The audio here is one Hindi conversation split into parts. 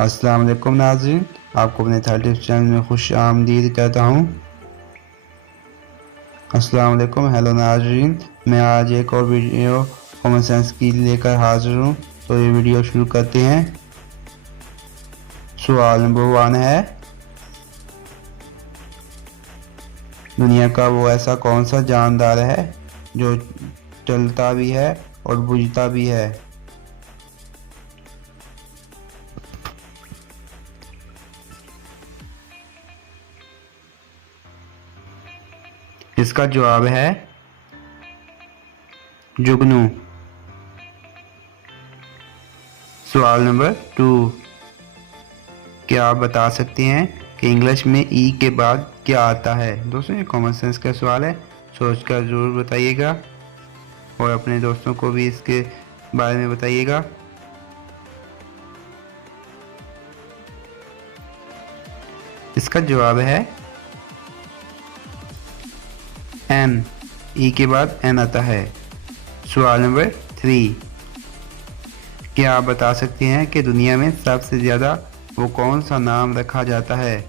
अस्सलाम वालेकुम नाज़रीन, आपको अपने थर्ड टिप्स चैनल में खुश आमदीद कहता हूँ। अस्सलाम वालेकुम, हेलो नाज़रीन, मैं आज एक और वीडियो कॉमन सेंस की लेकर हाजिर हूँ। तो ये वीडियो शुरू करते हैं। सवाल नंबर 1 है, दुनिया का वो ऐसा कौन सा जानदार है जो चलता भी है और बुझता भी है? इसका जवाब है जुगनू। सवाल नंबर 2, क्या आप बता सकते हैं कि इंग्लिश में ई के बाद क्या आता है? दोस्तों ये कॉमन सेंस का सवाल है, सोचकर ज़रूर बताइएगा और अपने दोस्तों को भी इसके बारे में बताइएगा। इसका जवाब है एन। ई के बाद एन आता है। सवाल नंबर 3, क्या आप बता सकते हैं कि दुनिया में सबसे ज़्यादा वो कौन सा नाम रखा जाता है?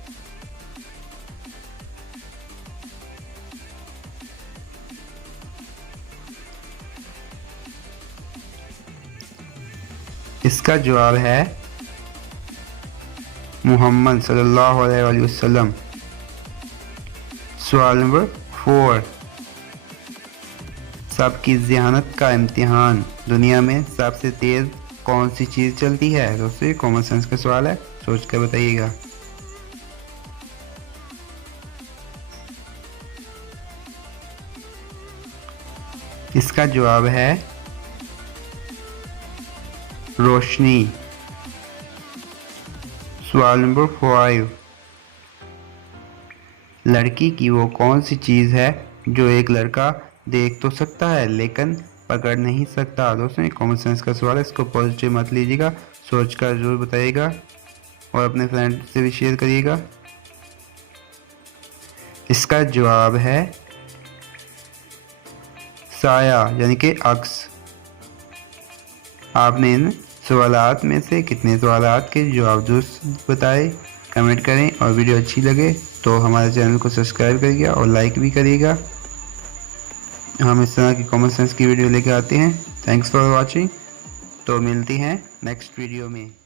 इसका जवाब है मोहम्मद सल्लल्लाहु अलैहि वसल्लम। सवाल नंबर 4, सबकी ज़हानत का इम्तिहान, दुनिया में सबसे तेज़ कौन सी चीज़ चलती है? दोस्तों ये कॉमन सेंस का सवाल है, सोच कर बताइएगा। इसका जवाब है रोशनी। सवाल नंबर 5, लड़की की वो कौन सी चीज़ है जो एक लड़का देख तो सकता है लेकिन पकड़ नहीं सकता? दोस्तों ये कॉमन सेंस का सवाल है, इसको पॉजिटिव मत लीजिएगा, सोचकर ज़रूर बताइएगा और अपने फ्रेंड से भी शेयर करिएगा। इसका जवाब है साया यानी कि अक्स। आपने इन सवालात में से कितने सवालात के जवाब दुरुस्त बताए कमेंट करें, और वीडियो अच्छी लगे तो हमारे चैनल को सब्सक्राइब करिएगा और लाइक भी करिएगा। हम इस तरह की कॉमन सेंस की वीडियो लेकर आते हैं। Thanks for watching. तो मिलती हैं नेक्स्ट वीडियो में।